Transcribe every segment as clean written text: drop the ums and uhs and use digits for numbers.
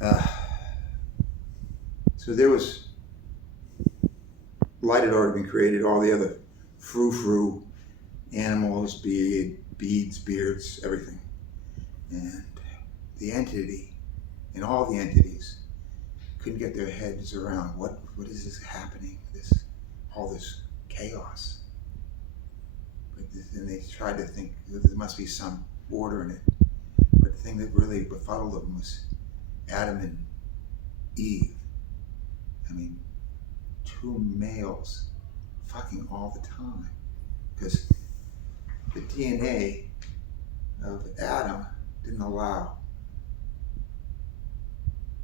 Uh, so there was light had already been created, all the other frou-frou animals, beads, beards, everything. And the entity, and all the entities, couldn't get their heads around what is this happening, all this chaos. And they tried to think there must be some order in it. But the thing that really befuddled them was Adam and Eve. I mean, two males fucking all the time. Because the DNA of Adam didn't allow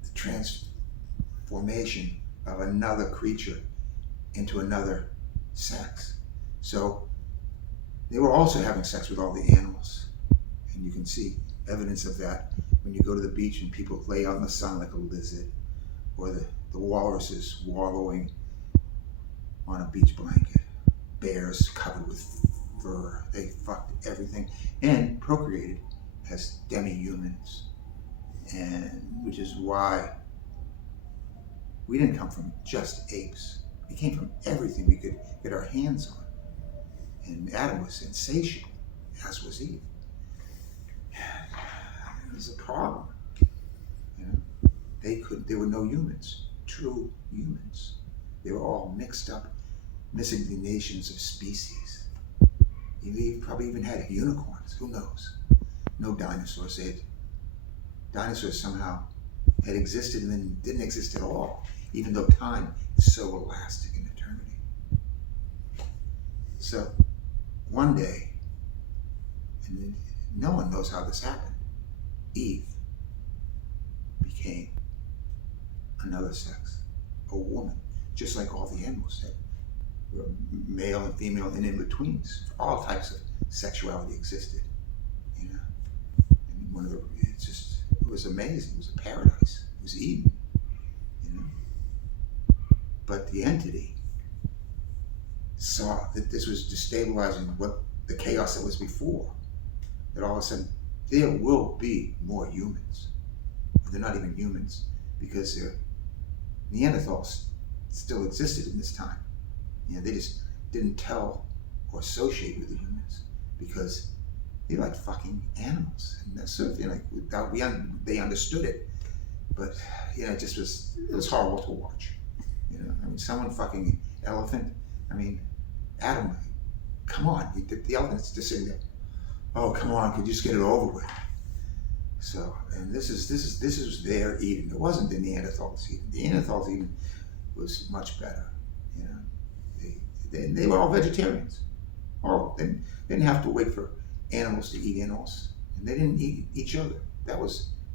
the transformation of another creature into another sex. So they were also having sex with all the animals. And you can see evidence of that when you go to the beach and people lay out in the sun like a lizard, or the walruses wallowing on a beach blanket, bears covered with fur. They fucked everything and procreated as demi-humans. And which is why we didn't come from just apes. We came from everything we could get our hands on. And Adam was insatiable, as was Eve. It was a problem. You know, there were no humans, true humans. They were all mixed up, miscegenations of species. Eve probably even had unicorns, who knows? No dinosaurs. Dinosaurs somehow had existed and then didn't exist at all, even though time is so elastic in eternity. So one day, and no one knows how this happened, Eve became another sex, a woman, just like all the animals did. Male and female and in-betweens. All types of sexuality existed. You know, I mean, it was amazing. It was a paradise. It was Eden. You know, but the entity saw that this was destabilizing the chaos that was before. That all of a sudden there will be more humans. They're not even humans because Neanderthals still existed in this time. You know, they just didn't tell or associate with the humans because they like fucking animals and that sort of thing. Like they understood it, but you know, it was horrible to watch. You know, I mean, someone fucking elephant. I mean, Adam, come on, the elephant's just sitting there. Oh, come on, could you just get it over with? So, and this is their Eden. It wasn't the Neanderthals' Eden. The Neanderthals' Eden was much better. You know. They were all vegetarians. They didn't have to wait for animals to eat animals. And they didn't eat each other.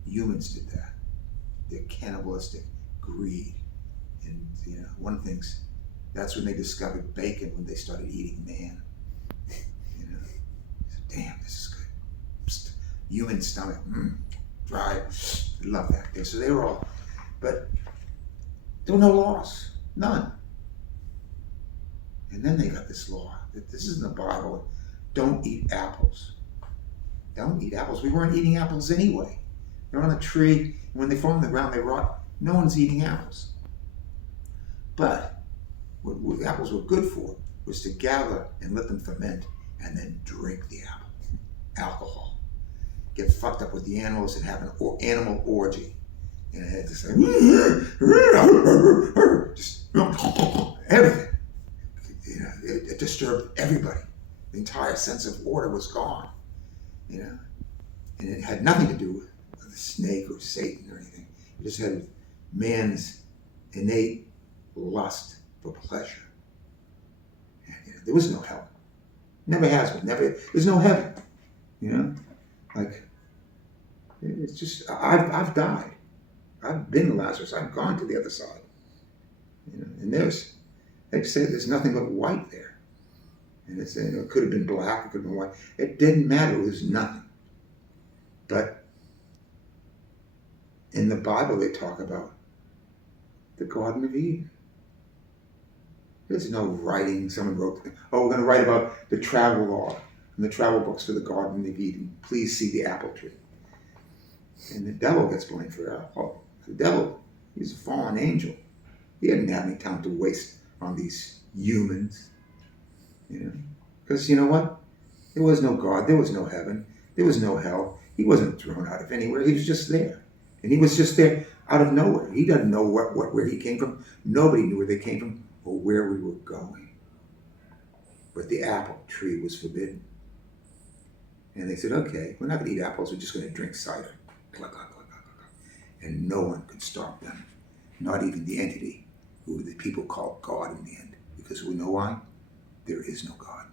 Humans did that. Their cannibalistic greed. And you know, one of the things, that's when they discovered bacon, when they started eating man. You know, damn, this is good. Psst, human stomach, dry, love that. So they were all, but there were no laws, none. And then they got this law that this is in the Bible: don't eat apples. Don't eat apples. We weren't eating apples anyway. They're on a tree, and when they fall on the ground, they rot. No one's eating apples. But what apples were good for was to gather and let them ferment, and then drink the apple. Alcohol. Get fucked up with the animals and have an animal orgy. And it had just like, just everything. You know, it disturbed everybody. The entire sense of order was gone. You know, and it had nothing to do with the snake or Satan or anything. It just had man's innate lust for pleasure. And, you know, there was no hell. Never has been. Never. There's no heaven. You know, like it's just I've died. I've been Lazarus. I've gone to the other side. You know, and they say there's nothing but white there. And it could have been black, it could have been white. It didn't matter, it was nothing. But in the Bible they talk about the Garden of Eden. There's no writing, someone wrote, we're going to write about the travel log and the travel books for the Garden of Eden. Please see the apple tree. And the devil gets blamed for that. Oh, The devil, he's a fallen angel. He didn't have any time to waste on these humans, you know. Because you know what? There was no God. There was no heaven. There was no hell. He wasn't thrown out of anywhere. He was just there. And he was just there out of nowhere. He doesn't know where he came from. Nobody knew where they came from or where we were going. But the apple tree was forbidden. And they said, okay, we're not going to eat apples. We're just going to drink cider. Cluck, cluck, cluck, cluck, cluck. And no one could stop them. Not even the entity who the people called God in the end. Because we know why? There is no God.